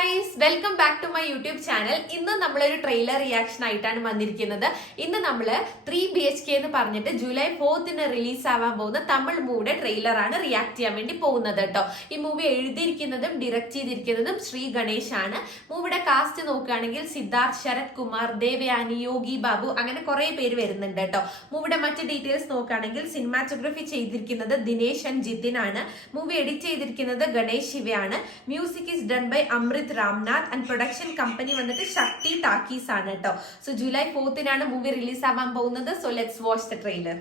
Guys, welcome back to my YouTube channel. ഇന്ന് നമ്മളൊരു trailer reaction ആയിട്ടാണ് വന്നിരിക്കുന്നത്. ഇന്ന് നമ്മൾ 3BHK എന്ന് പറഞ്ഞിട്ട് ജൂലൈ 4th റിലീസ് ആവാൻ പോകുന്ന തമിഴ് മൂവിയുടെ ട്രെയിലറാണ് റിയാക്ട് ചെയ്യാൻ വേണ്ടി പോകുന്നത് കേട്ടോ. ഈ മൂവി എഴുതിയിരിക്കുന്നതും ഡയറക്ട് ചെയ്തിരിക്കുന്നതും ശ്രീ ഗണേഷ് ആണ്. മൂവിയുടെ കാസ്റ്റ് നോക്കുകയാണെങ്കിൽ സിദ്ധാർത്ഥ്, ശരത് കുമാർ, ദേവയാനി, യോഗി ബാബു അങ്ങനെ കുറെ പേര് വരുന്നുണ്ട് കേട്ടോ. മൂവിയുടെ മറ്റ് ഡീറ്റെയിൽസ് നോക്കുകയാണെങ്കിൽ സിനിമാറ്റോഗ്രഫി ചെയ്തിരിക്കുന്നത് ദിനേശ് ആൻഡ് ജിതിൻ ആണ്. മൂവി എഡിറ്റ് ചെയ്തിരിക്കുന്നത് ഗണേഷ് ശിവയാണ്. Music is done by Amrit Ramnath and production company വന്നിട്ട് ശക്തി ടാക്കീസ് ആണ് കേട്ടോ. So July 4th movie release ആവാൻ പോകുന്നത്. So let's watch the trailer.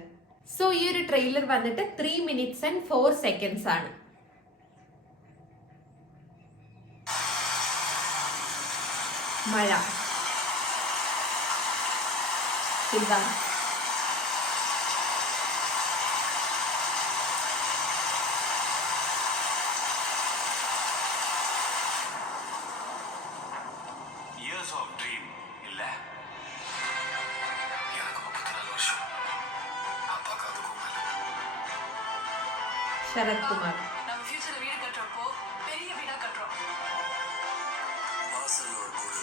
So ഈ ഒരു ട്രെയിലർ വന്നിട്ട് 3 minutes and 4 seconds ആണ്. മഴ, Years of dream இல்ல எனக்கு 34 வருஷம் அப்பாக்கு அதுக்கும் மேல. ശരത് കുമാർ. நம்ம ஃபியூச்சர்ல வீடு கட்டுறப்போ பெரிய வீடா கட்டுறோம். வாசல் ஒரு வீடு,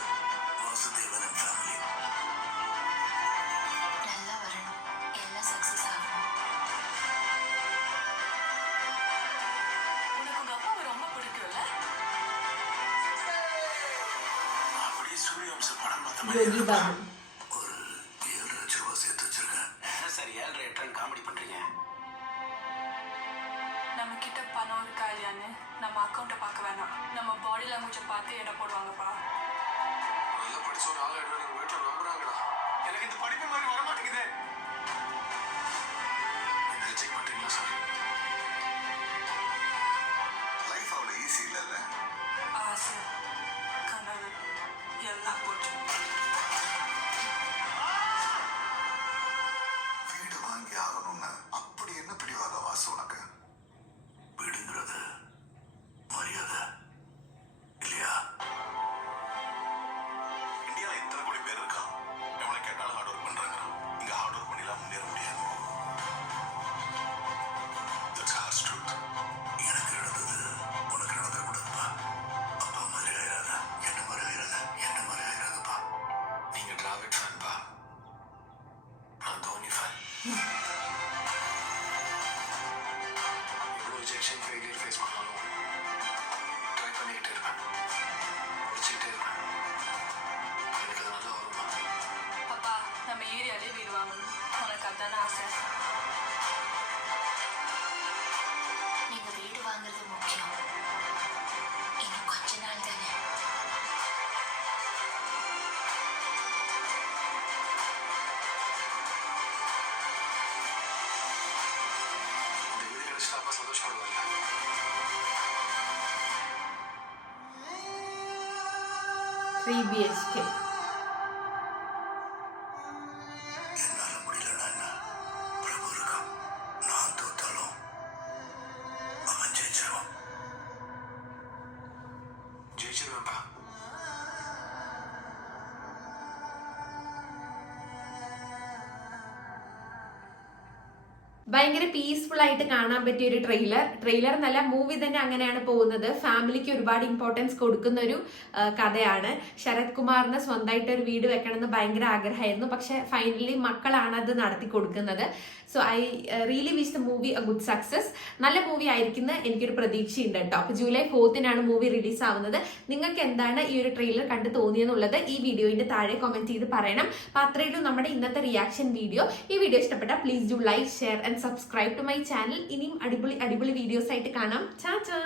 வாசுதேவன் அண்ட் ஃபேமிலி. நல்லா வரணும், எல்லாம் சக்சஸ் ஆகணும். உனக்கு உங்க அப்பாவை ரொம்ப பிடிக்கும்ல? அப்படியே சூரியவம்ச படம் பார்த்த யோகி மாதிரி பாபு. ஒரு 7 லட்சம் ரூபாய் சேர்த்து வச்சிருக்கேன். சார் 7.5 8 காமெடி பண்றீங்க. நம்ம கிட்ட பணம் இருக்கா இல்லையான்னு நம்ம அக்கௌண்ட்டை பார்க்க வேணாம், நம்ம பாடி லாங்குவேஜை பார்த்து எடை போடுவாங்கப்பா. நல்லா படிச்ச ஒரு ஆள் ஆயிடுவேன் எங்க வீட்டுல நம்புறாங்கடா. எனக்கு இந்த படிப்பு மாதிரி வர மாட்டேங்குது. என்ன செக் பண்றீங்களா சார்? லைஃப் அவ்வளவு ஈஸி இல்லைல்ல. ஆசை, கனவு எல்லாம் போச்சு. வீடு வாங்கி ஆகணும்னு அப்படி என்ன பிடிவாத வாசு உனக்கு? வீடுங்கிறது மரியாதை இல்லையா? இந்தியாவில் இத்தனை கோடி பேர் இருக்கா, எவ்வளவு கேட்டாலும் ஹார்ட் ஒர்க் பண்றாங்க. இங்க ஹார்ட் ஒர்க் பண்ணிலாம் முன்னேற முடியாது. That's harsh truth. எனக்கு நடந்தது உனக்கு நடந்துடக்கூடாதுப்பா. அப்பா மாதிரி ஆயிராத, என்ன மாதிரி ஆயிராத, என்ன மாதிரி ஆயிராதப்பா. நீங்க டிராவிட் ஃபேன்பா, நான் தோனி ஃபேன். எவ்வளோ ரிஜெக்ஷன் ஃபெயிலியர் ஃபேஸ் பண்ணாலும் ட்ரை பண்ணிக்கிட்டே இருப்பேன், முடிச்சுக்கிட்டே இருப்பேன். எனக்கு அது நல்லா வருமா? அப்பா, நம்ம ஏரியாலே வீடு வாங்கணும், உனக்கு அதான ஆசை? நீங்க வீடு வாங்குறது முக்கியம், இன்னும் கொஞ்ச நாள் தானே. இந்த வீடு கிடைச்சிட்டா அப்பா சந்தோஷப்படுவாங்க. 3BHK. என்னால முடியலன்னா என்ன? பிரபு இருக்கான். நான் தோத்தாலும் அவன் ஜெயிச்சிருவான். ஜெயிச்சிருவேன்ப்பா. ഭയങ്കര പീസ്ഫുൾ ആയിട്ട് കാണാൻ പറ്റിയ ഒരു ട്രെയിലർ എന്നല്ല, മൂവി തന്നെ അങ്ങനെയാണ് പോകുന്നത്. ഫാമിലിക്ക് ഒരുപാട് ഇമ്പോർട്ടൻസ് കൊടുക്കുന്ന ഒരു കഥയാണ്. ശരത് കുമാറിന് സ്വന്തമായിട്ട് ഒരു വീട് വെക്കണമെന്ന് ഭയങ്കര ആഗ്രഹമായിരുന്നു, പക്ഷെ ഫൈനലി മക്കളാണ് അത് നടത്തി കൊടുക്കുന്നത്. So I really wish the movie A good success. നല്ല മൂവി ആയിരിക്കുന്ന എനിക്കൊരു പ്രതീക്ഷയുണ്ട് കേട്ടോ. അപ്പൊ ജൂലൈ 4th മൂവി റിലീസ് ആവുന്നത്. നിങ്ങൾക്ക് എന്താണ് ഈ ഒരു ട്രെയിലർ കണ്ട് തോന്നിയെന്നുള്ളത് ഈ വീഡിയോയുടെ താഴെ കമന്റ് ചെയ്ത് പറയണം. അപ്പൊ അത്രയുള്ളൂ നമ്മുടെ ഇന്നത്തെ റിയാക്ഷൻ വീഡിയോ. ഈ വീഡിയോ ഇഷ്ടപ്പെട്ടാൽ please do like, share and subscribe to my channel. ഇനിയും അടിപൊളി വീഡിയോസ് ആയിട്ട് കാണാം. ചാ ചാ.